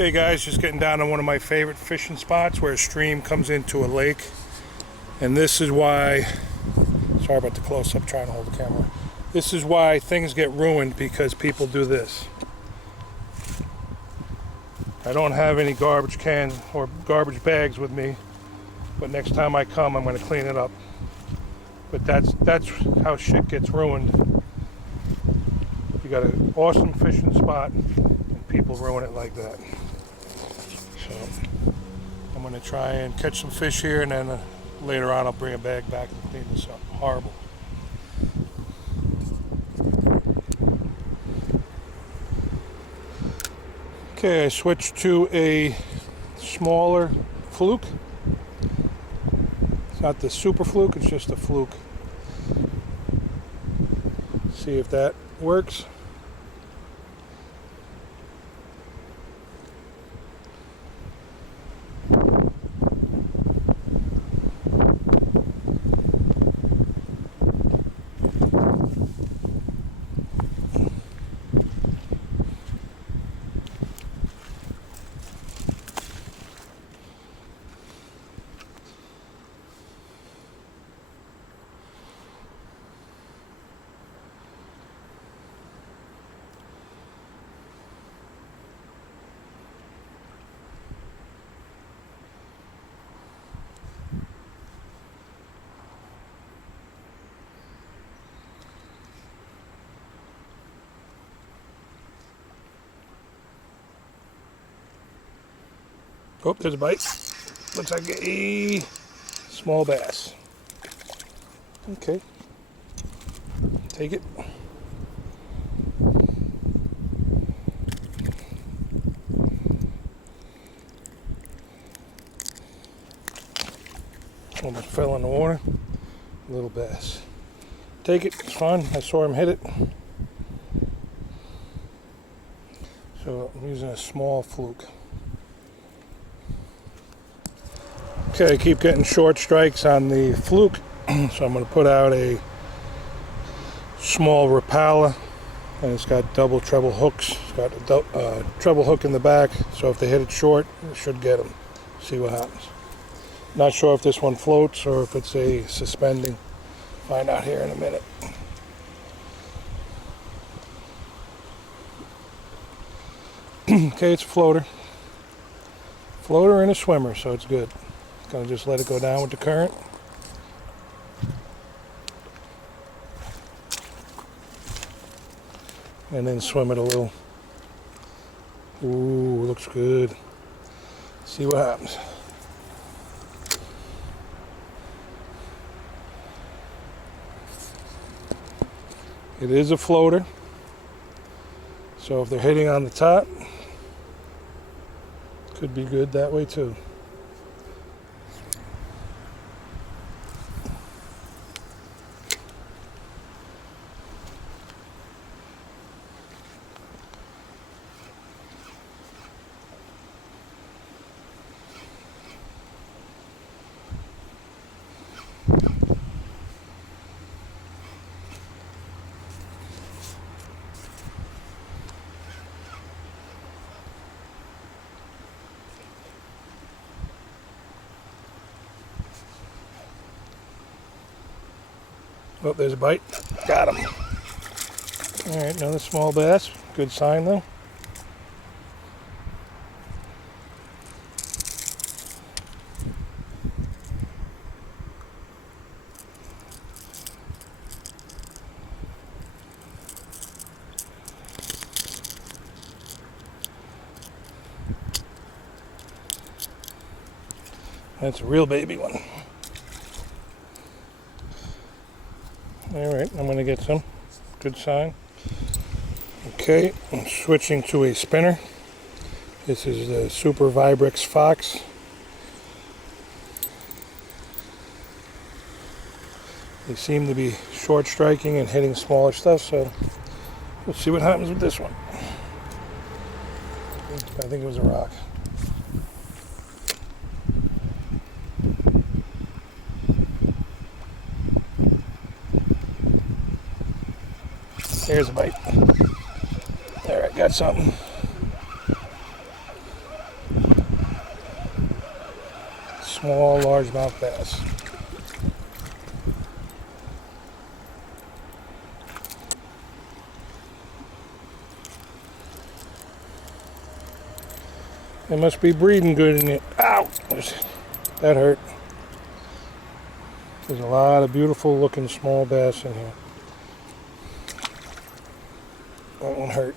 Okay guys, just getting down to one of my favorite fishing spots where a stream comes into a lake. And this is why, sorry about the close-up trying to hold the camera. This is why things get ruined, because people do this. I don't have any garbage cans or garbage bags with me, but next time I come I'm going to clean it up. But that's how shit gets ruined. You got an awesome fishing spot and people ruin it like that. So I'm going to try and catch some fish here, and then later on I'll bring a bag back and clean this up. Horrible. Okay, I switched to a smaller fluke. It's not the super fluke, it's just a fluke. See if that works. Oh, there's a bite. Looks like a small bass. Okay. Take it. Almost fell in the water. Little bass. Take it. It's fine. I saw him hit it. So I'm using a small fluke. Okay, I keep getting short strikes on the fluke, so I'm going to put out a small Rapala, and it's got double treble hooks. It's got a treble hook in the back, so if they hit it short, it should get them. See what happens. Not sure if this one floats or if it's a suspending. Find out here in a minute. Okay, it's a floater. Floater and a swimmer, so it's good. Gonna just let it go down with the current. And then swim it a little. Ooh, looks good. See what happens. It is a floater. So if they're hitting on the top, could be good that way too. Oh, there's a bite. Got him. All right, another small bass. Good sign, though. That's a real baby one. All right, I'm going to get some. Good sign. Okay, I'm switching to a spinner. This is the Super Vibrix Fox. They seem to be short striking and hitting smaller stuff, so we'll see what happens with this one. I think it was a rock. There's a bite. There, I got something. small largemouth bass. They must be breeding good in it. Ow! That hurt. There's a lot of beautiful looking small bass in here. That one hurt.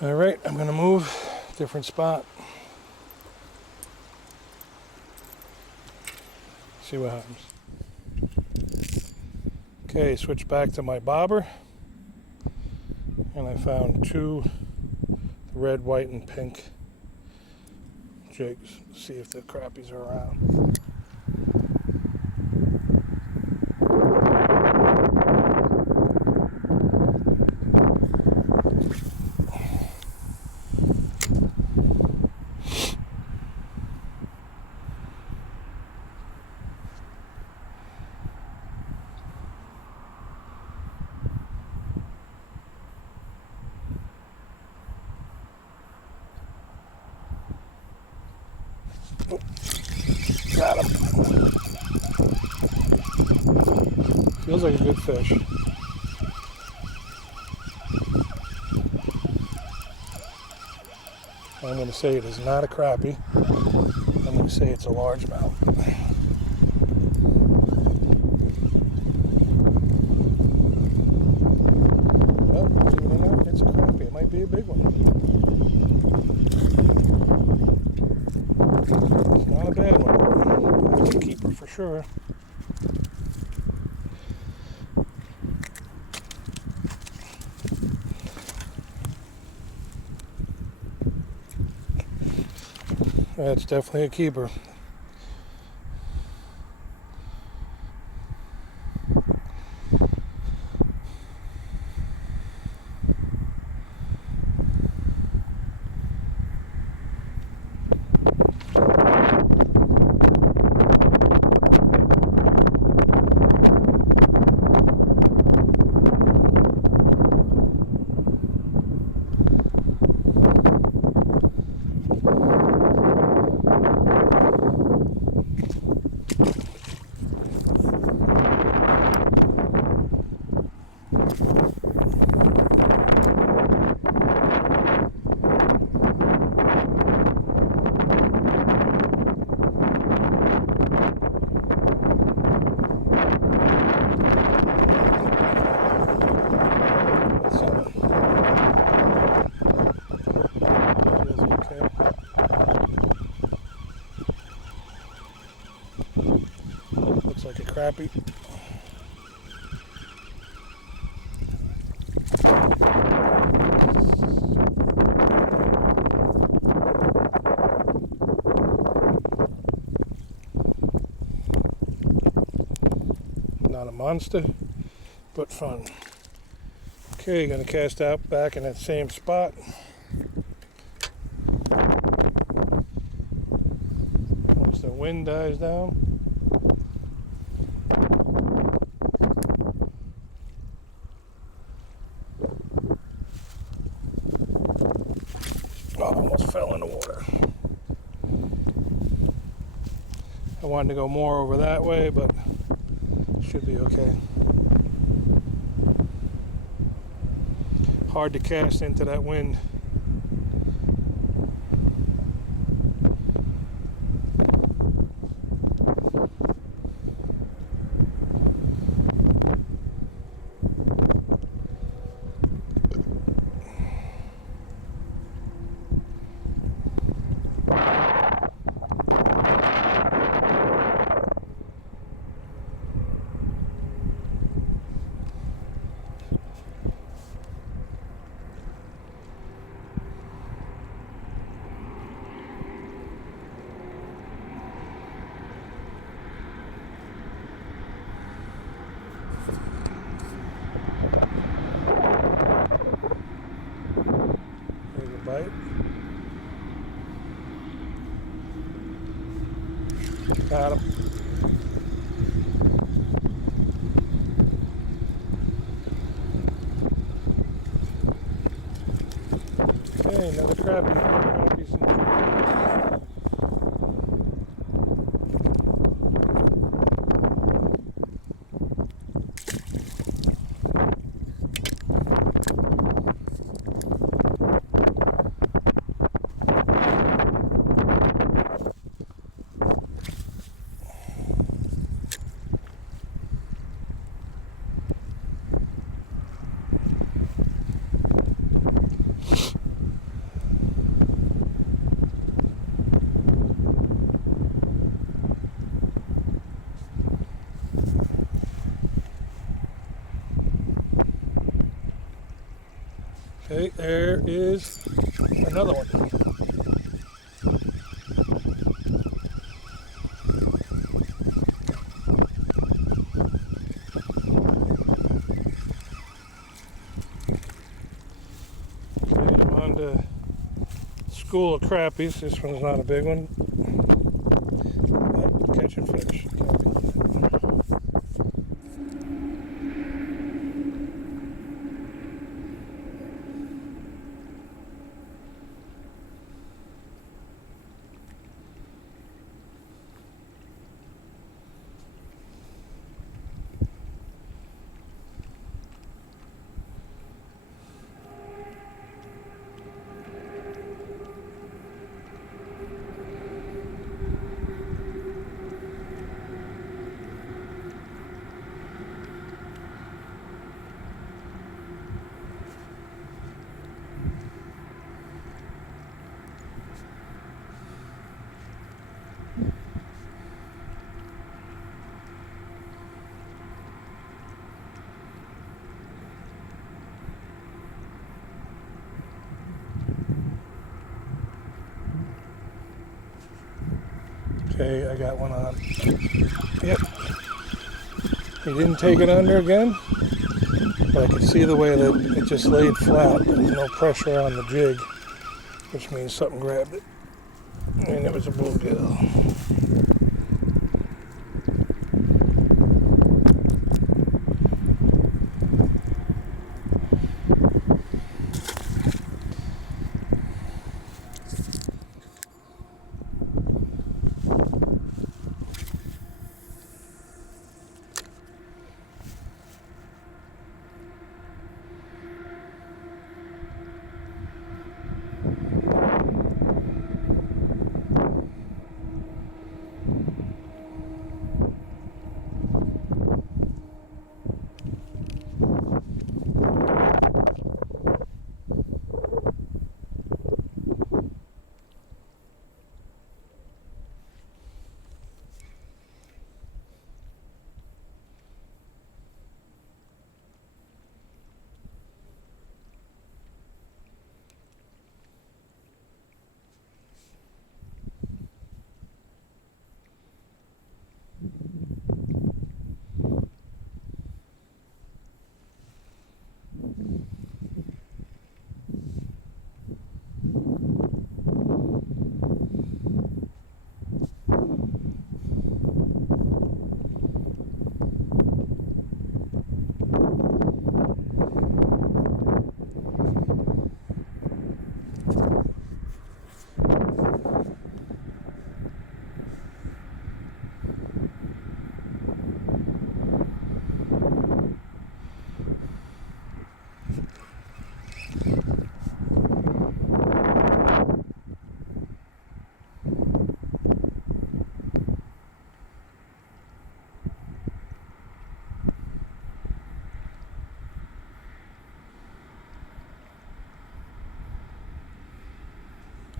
All right, I'm gonna move, different spot. See what happens. Okay, switch back to my bobber. And I found two red, white, and pink jigs. See if the crappies are around. Oh, got him. Feels like a good fish. I'm going to say it is not a crappie. I'm going to say it's a largemouth. Well, believe it or not, it's a crappie. It might be a big one. It's not a bad one. It's a keeper for sure. That's definitely a keeper. Looks like a crappie. Not a monster, but fun. Okay, gonna cast out back in that same spot. Once the wind dies down. Oh, almost fell in the water. I wanted to go more over that way, but should be okay. Hard to cast into that wind. bite. Got him. Okay, another crappie. Crappies and Bass. Okay, there is another one. Okay, I'm on to school of crappies. This one's not a big one, but catching fish. Okay, I got one on. Yep. He didn't take it under again, but I could see the way that it just laid flat. There was no pressure on the jig, which means something grabbed it. And it was a bluegill.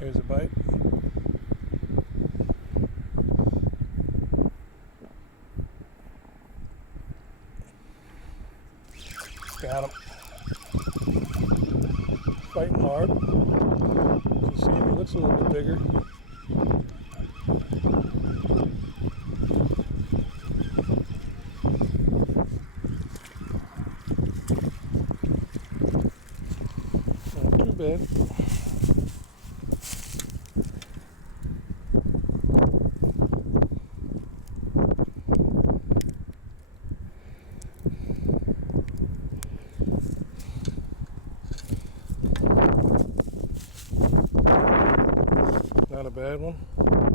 Here's a bite. Got him. Fighting hard. You can see him, he looks a little bit bigger. Not too bad. Not a bad one.